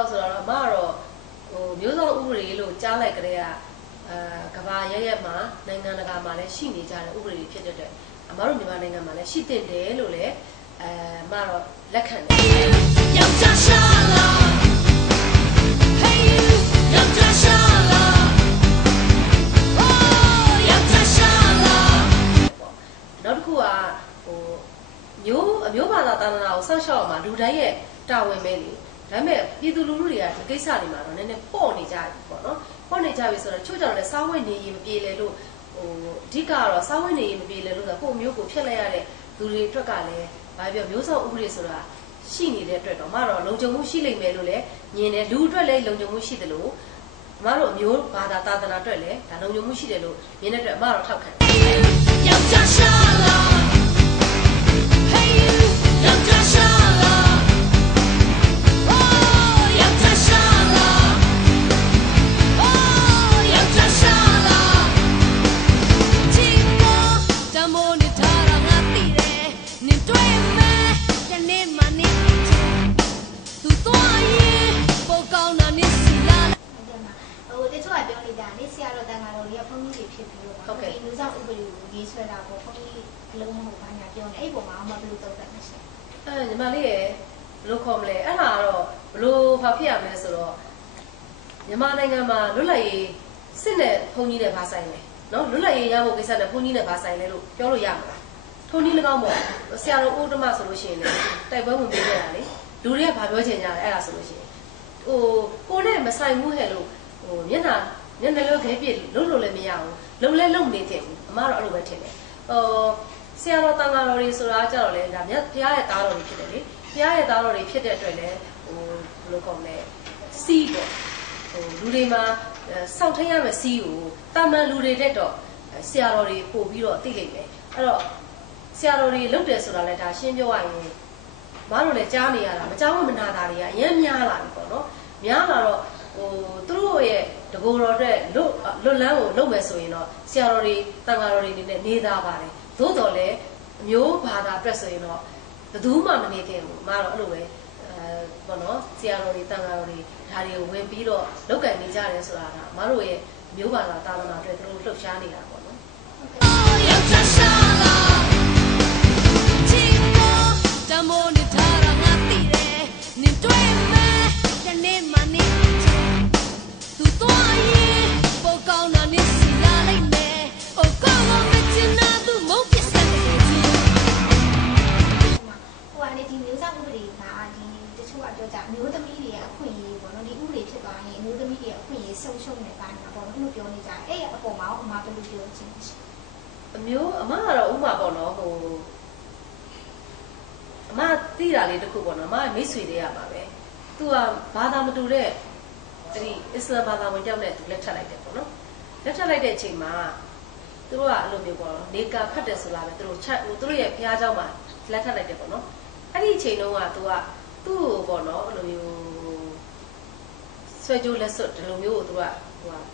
လောက်ဆိုတော့အမကတော့မျိုးစောဥပဒေလို့ကြားလိုက်ကလေးကကဘာရက်မှာနိုင်ငံတကာမှာလည်းရှိနေကြတဲ့ဥပဒေဖြစ်တဲ့အတွက်အမတို့မြန်မာနိုင်ငံမှာလည်းရှိတဲ့တယ်လို့လည်းအမတော့လက်ခံတယ်ယောက်ျားရှာလာ Hey you ယောက်ျားရှာလာ Oh ယောက်ျားရှာလာနောက်တစ်ခုကမျိုးဘာသာသာသနာကိုစောင့်ရှောက်အောင်မှာလူတိုင်းရဲ့တာဝန်ပဲလေဒါပေမဲ့ပြည်သူလူထုတွေကဒီကိစ္စတွေမှာတော့နည်းနည်းပေါ့နေကြပြီပေါ့နော်ပေါ့နေကြပြီဆိုတော့ချို့ကြတော့လည်းစားဝတ်နေရေးမပြေလဲလို့အဓိကတော့စားဝတ်နေရေးမပြေလဲလို့ဆိုတော့ကိုမျိုးကိုဖြစ်လိုက်ရတဲ့လူတွေအတွက်ကလည်းဘာပြောမျိုးစောဥပဒေဆိုတာရှိနေတဲ့အတွက်တော့မတော့လုံခြုံမှုရှိလိမ့်မယ်လို့လည်းမြင်တယ်လူအတွက်လည်းလုံခြုံမှုရှိတယ်လို့မတို့မျိုးဘာသာသာသနာအတွက်လည်းဒါလုံခြုံမှုရှိတယ်လို့မြင်တဲ့အတွက်အမတော့ထောက်ခံတယ်ယောက်ျားရှာလာ Hey you ယောက်ျားရှာလာ Oh ယောက်ျားရှာလာ Oh ယောက်ျားရှာလာချီမို့တမိုးနေထားတာငါသိတယ်နေတွေ့မယ်တနေ့မှနေသူသွားရင်ပိုကောင်းတာနေစီလာတချို့ကပြောနေတာနေဆရာတော်တန်ခါတော်လေးကဘုန်းကြီးတွေဖြစ်ပြီးတော့ဒီမျိုးစောဥပဒေကိုရေးဆွဲတာပေါ့ဘုန်းကြီးလုံးမဟုတ်ပါညာပြောနေအဲ့ပုံမှာအမှဘယ်လိုသုံးသပ်လဲရှင်ညီမလေးရဲ့ဘယ်လိုခေါ်မလဲအဲ့ဒါကတော့ဘယ်လိုဘာဖြစ်ရမလဲဆိုတော့မြန်မာနိုင်ငံမှာလွတ်လပ်ရေးစစ်နဲ့ဘုန်းကြီးနဲ့ဘာဆိုင်လဲနော်လွတ်လပ်ရေးရဖို့ကိစ္စနဲ့ဘုန်းကြီးနဲ့ဘာဆိုင်လဲလို့ပြောလို့ရမှာလားထုံးနည်း၎င်းပေါ့ဆရာတော်ဥဒ္ဓမဆိုလို့ရှိရင်လည်းတိုက်ပွဲဝင်ပေးခဲ့တာလေလူတွေကဘာပြောချင်ကြလဲအဲ့ဒါဆိုလို့ရှိရင်ကိုနဲ့မဆိုင်ဘူးဟဲ့လို့မျက်နှာလေးခဲပြစ်လုံးလို့လည်းမရဘူးလုံးလဲလုံးမနေတယ်အမတော့အဲ့လိုပဲထင်တယ်ဆရာတော်တန်ခါတော်တွေဆိုတာကြတော့လေဒါဘုရားရဲ့သားတော်တွေဖြစ်တယ်လေဘုရားရဲ့သားတော်တွေဖြစ်တဲ့အတွက်လည်းဘယ်လိုကောင်းလဲစီးပေါ့လူတွေမှာစောင့်ထိန်ရမယ်စီးကိုတာမန်လူတွေတက်တော့ဆရာတော်တွေပို့ပြီးတော့သိလိမ့်မယ်အဲ့တော့ဆရာတော်တွေလုပ်တယ်ဆိုတာလည်းဒါရှင်းပြောရရင်မတို့လည်းကြားနေရတာမကြောက်မနာတာတွေကအရင်များလာပြီပေါ့နော်များလာတော့သူတို့ရဲ့တကူတော်အတွက်လွတ်လန်းကိုလုပ်မယ်ဆိုရင်တော့ဆရာတော်တွေတန်ခါတော်တွေနေနေသားပါတယ်သို့တော်လည်းမျိုးဘာသာအတွက်ဆိုရင်တော့ဘယ်သူမှမနေသေးဘူးအမတော့အဲ့လိုပဲပေါ့နော်ဆရာတော်တွေတန်ခါတော်တွေဒါတွေကိုဝင်ပြီးတော့လောက်ကင်နေကြတယ်ဆိုတာကအမတို့ရဲ့မျိုးဘာသာသာသနာအတွက်သူတို့လှုပ်ရှားနေတာပေါ့နော်ယောက်ျားရှာလာချီမို့တမိုးနေထားတာငါသိတယ်နေတွေ့မယ်တနေ့မှနေသူသွားရင်ပိုကောင်းတာနေစီလာလိုက်မယ်အိုကောင်းမချင်တာသူမုန်းပြစ်စက်တယ်ကြီးဟိုကနေဒီမျိုးစောဥပဒေမှာဒီတချို့ကပြောကြအမျိုးသမီးတွေအခွင့်အရေးပေါ့နော်ဒီဥပဒေဖြစ်သွားရင်အမျိုးသမီးတွေအခွင့်အရေးဆုံးရှုံးနေပါနေတာပေါ့နော်အဲ့လိုပြောနေကြတယ်အဲ့အပေါ်မှာအမဘယ်လိုပြောချင်လဲအမျိုးအမကတော့ဥပမာပေါ့နော်အမသိတာလေးတစ်ခုပေါ့နော်အမမိတ်ဆွေတွေရပါပဲသူကဘာသာမတူတဲ့အဲ့ဒီအစ္စလာမ်ဘာသာဝင်ကြောင့်လည်းသူလက်ထပ်လိုက်တယ်ပေါ့နော်လက်ထပ်လိုက်တဲ့အချိန်မှာသူတို့ကအဲ့လိုမျိုးပေါ့နော်နေကာဖတ်တယ်ဆိုတာပဲသူတို့ရဲ့ဘုရားကျောင်းမှာလက်ထပ်လိုက်တယ်ပေါ့နော်အဲ့ဒီအချိန်တုန်းကသူကသူ့ကိုပေါ့နော်အဲ့လိုမျိုးဆွဲကြိုးလက်စွပ်ဒီလိုမျိုးကိုသူက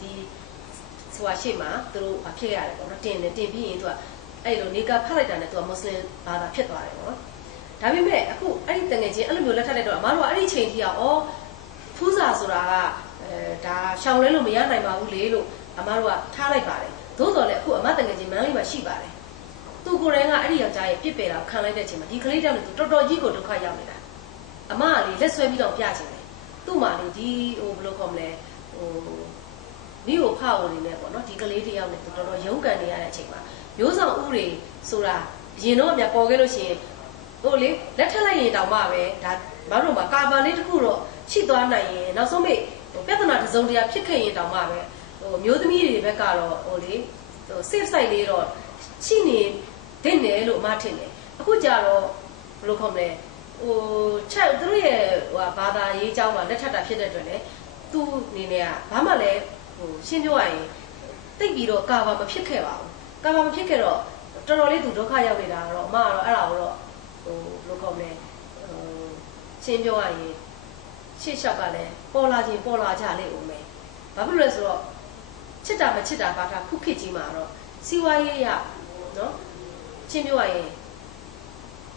ဒီဆိုတာရှေ့မှာသူတို့ဖြစ်ရတယ်ပေါ့နော်တင်ပြီးရင်သူကအဲ့လိုနေကာဖတ်လိုက်တာနဲ့သူကမွတ်စလင်ဘာသာဖြစ်သွားတယ်ပေါ့နော်ဒါပေမဲ့အခုအဲ့ဒီတငယ်ချင်းအဲ့လိုမျိုးလက်ထပ်လိုက်တော့အမတို့ကအဲ့ဒီအချိန်ထိကဖူးစာဆိုတာကဒါရှောင်လဲလို့မရနိုင်ပါဘူးလေလို့အမတို့ကထားလိုက်ပါတယ်သို့တော်လည်းအခုအမတငယ်ချင်းမန်းလေးမှာရှိပါတယ်သူကိုယ်တိုင်ကအဲ့ဒီယောက်ျားရဲ့ပြစ်ပယ်တာခံလိုက်တဲ့အချိန်မှာဒီကလေးတောင်သူတော်တော်ကြီးကိုဒုက္ခရောက်နေတာအမကလေလက်ဆွဲပြီးတော့ပြချင်တယ်သူ့မှာလေဒီဘယ်လိုခေါ်မလဲမိကိုဖအောင်နေနဲ့ပေါ့နော်ဒီကလေးတယောက်နဲ့တော်တော်ရုန်းကန်နေရတဲ့အချိန်မှာမျိုးဆောင်ဥတွေဆိုတာရင်တော့အများပေါ်ခဲ့လို့ရှိရင်လေလက်ထက်လိုက်ရင်တောင်မှပဲဒါဘာလို့မှကာဗာလေးတစ်ခုတော့ရှိသွားနိုင်ရင်နောက်ဆုံးမိပြဿနာတစ်စုံတရာဖြစ်ခဲ့ရင်တောင်မှပဲမျိုးသမီးတွေဘက်ကတော့လေsafe side လေးတော့ရှိနေတဲ့နယ်လို့အမထင်တယ်အခုကြတော့ဘယ်လိုခေါ်မလဲချက်သူတို့ရဲ့ဘာသာရေးအကြောင်းမှာလက်ထပ်တာဖြစ်တဲ့အတွက်လေသူ့အနေနဲ့ကဘာမှလည်းရှင်းပြောရရင်တိတ်ပြီးတော့ကာဗာမဖြစ်ခဲ့ပါဘူးကာဗာမဖြစ်ခဲ့တော့တော်တော်လေးသူဒုက္ခရောက်နေတာတော့အမကတော့အဲ့ဒါကိုတော့ဘယ်လိုခေါ်မလဲရှင်းပြောရရင်ရှေ့လျှောက်ကလည်းပေါ်လာခြင်းပေါ်လာကြလေဦးမယ်ဘာဖြစ်လို့လဲဆိုတော့ချစ်တာမချစ်တာပါတာခုခေတ်ကြီးမှာတော့စီဝါရေးရနော်ရှင်းပြောရရင်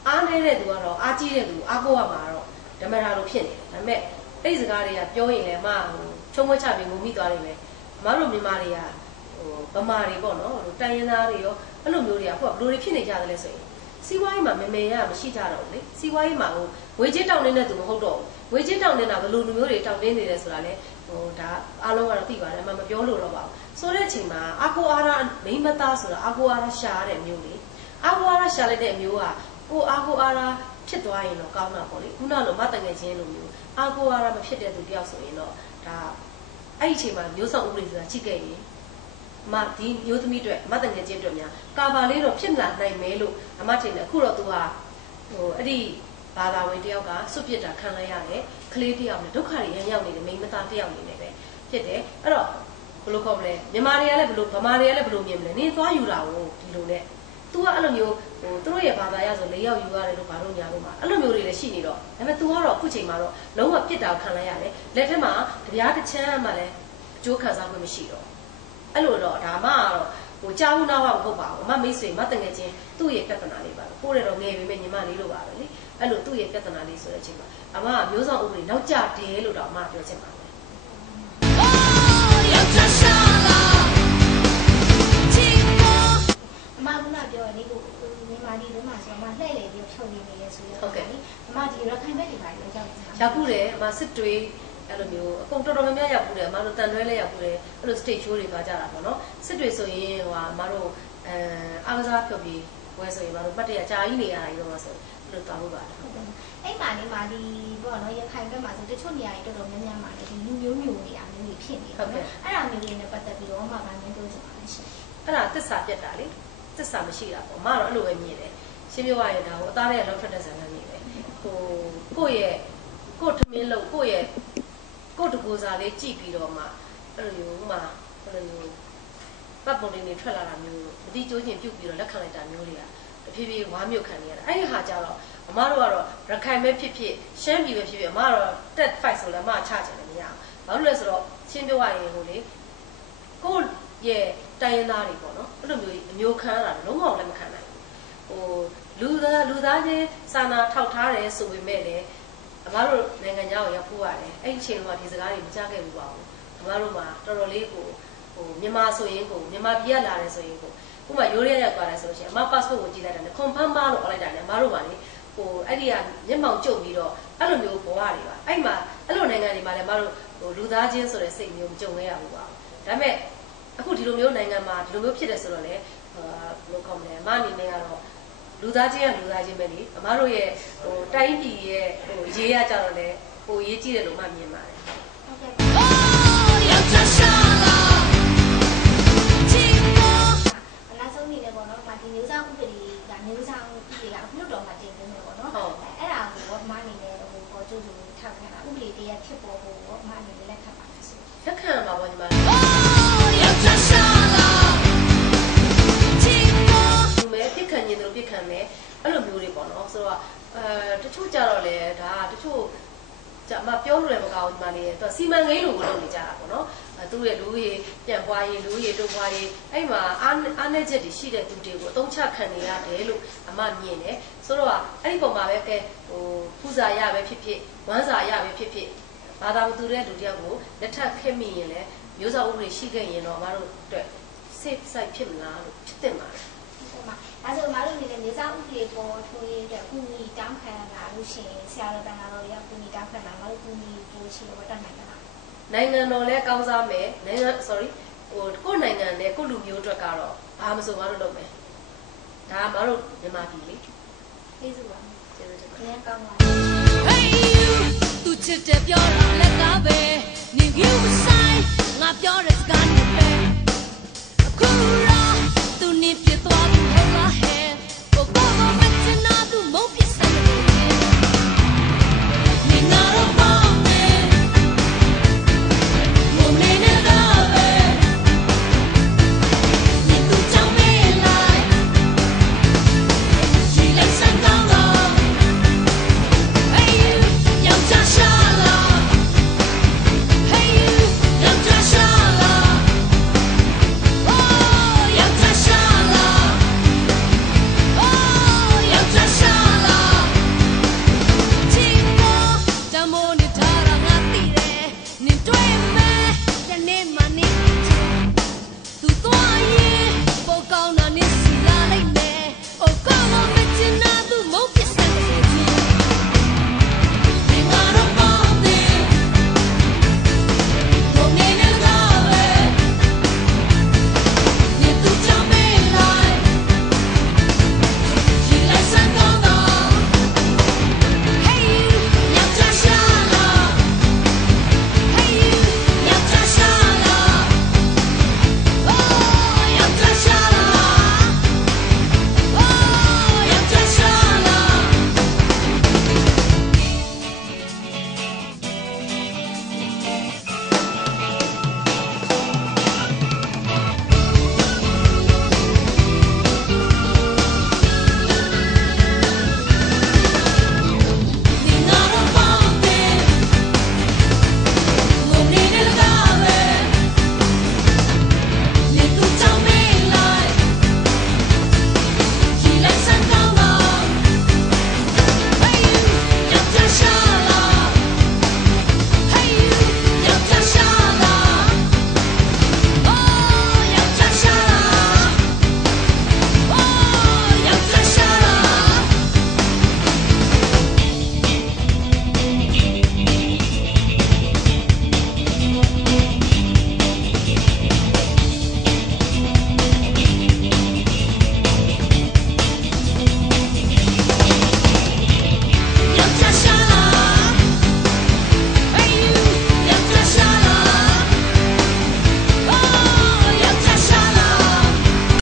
အားနေတဲ့သူကတော့အားကြီးတဲ့သူအားကိုးရမှာတော့ဓမ္မရာလိုဖြစ်နေတယ်ဒါပေမဲ့ အဲ့ဒီစကားတွေကပြောရင်လည်းအမချုံမွေးချပြီးငုံမိသွားတယ်ပဲအမတို့မြန်မာတွေကဗမာတွေပေါ့နော်တိုင်းရင်းသားတွေရောအဲ့လိုမျိုးတွေကအခုကဘယ်လိုတွေဖြစ်နေကြတယ်လဲဆိုရင်စီးပွားရေးမှာမမေရမရှိကြတော့ဘူးလေစီးပွားရေးမှာငွေကြေးတောင်းနေတဲ့သူမဟုတ်တော့ဘူးငွေကြေးတောင်းနေတာဘယ်လိုလူမျိုးတွေတောင်းတင်းနေတယ်ဆိုတာလဲဒါအားလုံးကတော့သိပါတယ်မပြောလို့တော့ပါဘူးဆိုတဲ့အချိန်မှာအာကိုအာရမိမသားဆိုတာအာကိုအာရရှာရတဲ့မျိုးလေအာကိုအာရရှာလိုက်တဲ့မျိုးကအာကိုအာရဖြစ်သွားရင်တော့ကောင်းတာပေါ့လေခုနလိုမတန်ငယ်ချင်းလိုမျိုးအာကိုအာရမဖြစ်တဲ့သူတယောက်ဆိုရင်တော့ဒါအဲ့ဒီအချိန်မှာမျိုးဆောင်ဥပဒေဆိုတာချိခဲ့ရင်ဒီမျိုးသမီးတွေမတန်ငယ်ချင်းတွေများကာဘာလေးတော့ဖြစ်လာနိုင်မယ်လို့အမထင်တယ်အခုတော့သူဟာအဲ့ဒီဘာသာဝင်တယောက်ကစွတ်ပစ်တာခံလိုက်ရတယ်ကလေးတယောက်နဲ့ဒုက္ခတွေရမ်းရောက်နေတယ်မိန်းမသားတယောက်နေတယ်ပဲဖြစ်တယ်အဲ့တော့ဘယ်လိုခေါ်မလဲမြန်မာတွေကလည်းဘယ်လိုဗမာတွေကလည်းဘယ်လိုမြင်မလဲနင်းသွားယူတာကိုဒီလိုနဲ့သူကအဲ့လိုမျိုးသူတို့ရဲ့ဘာသာရဆို၄ယောက်ယူရတယ်လို့ဘာလို့ညာလို့မှာအဲ့လိုမျိုးတွေလည်းရှိနေတော့ဒါပေမဲ့ तू ကတော့အခုချိန်မှာတော့လုံးဝပြစ်တာခံလိုက်ရတယ်လက်ထက်မှာတရားတစ်ချမ်းမှလည်းအကျိုးခံစားခွင့်မရှိတော့အဲ့လိုတော့ဒါမှတော့ကြားဦးနောက်မဟုတ်ပါဘူးအမမိတ်ဆွေမတငယ်ချင်းသူ့ရဲ့ပြဿနာလေးပါကိုယ်ရတော့ငယ်ပြီမဲ့ညီမလေးလိုပါပဲလေအဲ့လိုသူ့ရဲ့ပြဿနာလေးဆိုတဲ့အချိန်မှာအမကမျိုးဆောင်ဥပဒေနောက်ကျတယ်လို့တော့အမပြောချင်ပါတယ်အမကပြောတယ်ကိုမြန်မာပြည်လုံးမှာဆိုတော့လှည့်လေပြီးဖြုတ်နေတယ်ဆိုတော့ဟုတ်ကဲ့အမဒီရခိုင်ဘက်တွေပါလေကြောက်နေတာရောက်ဘူးတယ်အမစစ်တွေအဲ့လိုမျိုးအကုန်တော်တော်များများရောက်ဘူးတယ်အမတို့တန်တွဲလည်းရောက်ဘူးတယ်အဲ့လို stage show တွေသွားကြတာပေါ့နော်စစ်တွေဆိုရင်အမတို့အားကစားဖြုတ်ပြီးဝယ်ဆိုရင်အမတို့ပတ်တရကြာကြီးနေရတာကြီးတော့ဆိုအဲ့လိုသွားလို့ပါတယ်အဲ့မှာနေမှာဒီပေါ့နော်ရခိုင်ဘက်မှာဆိုတချို့နေရာတွေတော်တော်များများမှာလေဒီလူမျိုးမျိုးနေရာမျိုးတွေဖြစ်နေတယ်နော်အဲ့ဒါမျိုးတွေနဲ့ပတ်သက်ပြီးတော့မှဗာမင်းပြောချင်ပါတယ်ရှင်အဲ့ဒါသစ္စာပြတ်တာလေသစ္စာမရှိတာပေါ့အမတော့အဲ့လိုပဲမြင်တယ်ရှင်းပြရရင်ဒါကိုအသားနဲ့လောက်ထွက်တဲ့ဇာတ်လမ်းကြီးပဲကိုယ့်ရဲ့ကိုယ်ထမင်းလို့ကိုယ့်ရဲ့ကိုယ်တကူစားလေးကြည့်ပြီးတော့မှအဲ့လိုမျိုးမှအဲ့လိုမျိုးပတ်ပုံလေးတွေထွက်လာတာမျိုးမတိကျိုးချင်းပြုတ်ပြီးတော့လက်ခံလိုက်တာမျိုးတွေကတဖြည်းဖြည်းဝါမြုပ်ခံနေရတာအဲ့ဒီဟာကြတော့အမတို့ကတော့ရခိုင်ပဲဖြစ်ဖြစ်ရှမ်းပြည်ပဲဖြစ်ဖြစ်အမကတော့ TED 5ဆိုလည်းအမချချင်တယ်မရဘူးဘာလို့လဲဆိုတော့ရှင်းပြရရင်ဟိုလေကိုယ့်ရဲ့တိုင်းရင်းသားတွေပေါ့နော်အဲ့လိုမျိုးအမျိုးခံရတာလုံးဝလည်းမခံနိုင်ဘူးလူသားချင်းစာနာထောက်ထားတယ်ဆိုပေမဲ့လည်းအမတို့နိုင်ငံခြားကိုရောက်ဖို့ရတယ်အဲ့ဒီအချိန်မှာဒီစကားတွေမကြားခဲ့ဘူးပါဘူးအမတို့မှာတော်တော်လေးကိုမြန်မာဆိုရင်ကိုမြန်မာပြည်ကလာတယ်ဆိုရင်ကိုဥပမာရိုးရရောက်သွားတယ်ဆိုလို့ရှိရင်အမ passport ကိုကြည့်လိုက်တာနဲ့ confirm ပါလို့ခေါ်လိုက်တာနဲ့အမတို့မှာလေအဲ့ဒီကမျက်မှောင်ကျုပ်ပြီးတော့အဲ့လိုမျိုးဘဝတွေပါအဲ့မှာအဲ့လိုနိုင်ငံတွေမှာလည်းအမတို့လူသားချင်းဆိုတဲ့စိတ်မျိုးမကြုံခဲ့ရဘူးပါဒါပေမဲ့အခုဒီလိုမျိုးနိုင်ငံမှာဒီလိုမျိုးဖြစ်တယ်ဆိုတော့လေဘယ်လိုခေါ်မလဲအမအနေနဲ့ကတော့လူသားချင်းကလူသားချင်းပဲလေအမတို့ရဲ့တိုင်းပြည်ရဲ့ရေးရကြတော့လေရေးကြည့်တယ်လို့မှမြင်ပါတယ်ဟုတ်ကဲ့နောက်ဆုံးနေတယ်ပေါ့နော်ဒီမျိုးစားဥပဒေကမျိုးစားဥပဒေကအခုတော့မှတင်နေတယ်ပေါ့နော်အဲ့ဒါကိုအမအနေနဲ့ပေါ်ကျူးသူထောက်ခံတာဥပဒေတရားဖြစ်ပေါ်ဖို့အမအနေနဲ့လက်ခံပါလားဆိုလက်ခံပါပါညီမပြစ်ခံရင်တို့ပြစ်ခံမယ်အဲ့လိုမျိုးတွေပေါ့နော်ဆိုတော့တချို့ကြတော့လေဒါတချို့ကြမပြောလို့လည်းမကောင်းဘူးညီမလေးသူစီမံကိန်းလိုကိုလုပ်နေကြတာပေါ့နော်သူ့ရဲ့လူကြီးပြန်ပွားရေးလူကြီးတုံးပွားရေးအဲ့မှာအားနည်းချက်တွေရှိတဲ့သူတွေကိုအသုံးချခံနေရတယ်လို့အမမြင်တယ်ဆိုတော့အဲ့ဒီပုံမှာပဲကဲပူဇာရပဲဖြစ်ဖြစ်ဝမ်းစာရပဲဖြစ်ဖြစ်ဘာသာမတူတဲ့လူတယောက်ကိုလက်ထပ်ခက်မိရင်လည်းမျိုးစောဥပဒေရှိခဲ့ရင်တော့အမတို့အတွက် safe side ဖြစ်မလားလို့ဖြစ်တင်ပါတယ်ဒါဆိုအမတို့အနေနဲ့မြေစာဥပဒေပေါ်ထွန်းရေးအတွက်ကုညီတောင်းခံလာလို့ရှိရင်ဆရာတော်တန်ခါတော်တွေကကုညီတောင်းခံလာမလို့ကုညီပို့ချင်တော့တတ်နိုင်တာနိုင်ငံတော်လည်းကောင်းစားမယ်နိုင်ငံ sorry ကိုယ့်နိုင်ငံနဲ့ကိုယ့်လူမျိုးအတွက်ကတော့ဘာမဆိုမတို့လုပ်မယ်ဒါကမတို့မြန်မာပြည်လေကျေးဇူးပါကျေးဇူးတင်ပါတယ်ကောင်းပါ Hey you သူချစ်တယ်ပြောတာလက်ကားပဲနင် you sign ငါပြောတဲ့စကားနဲ့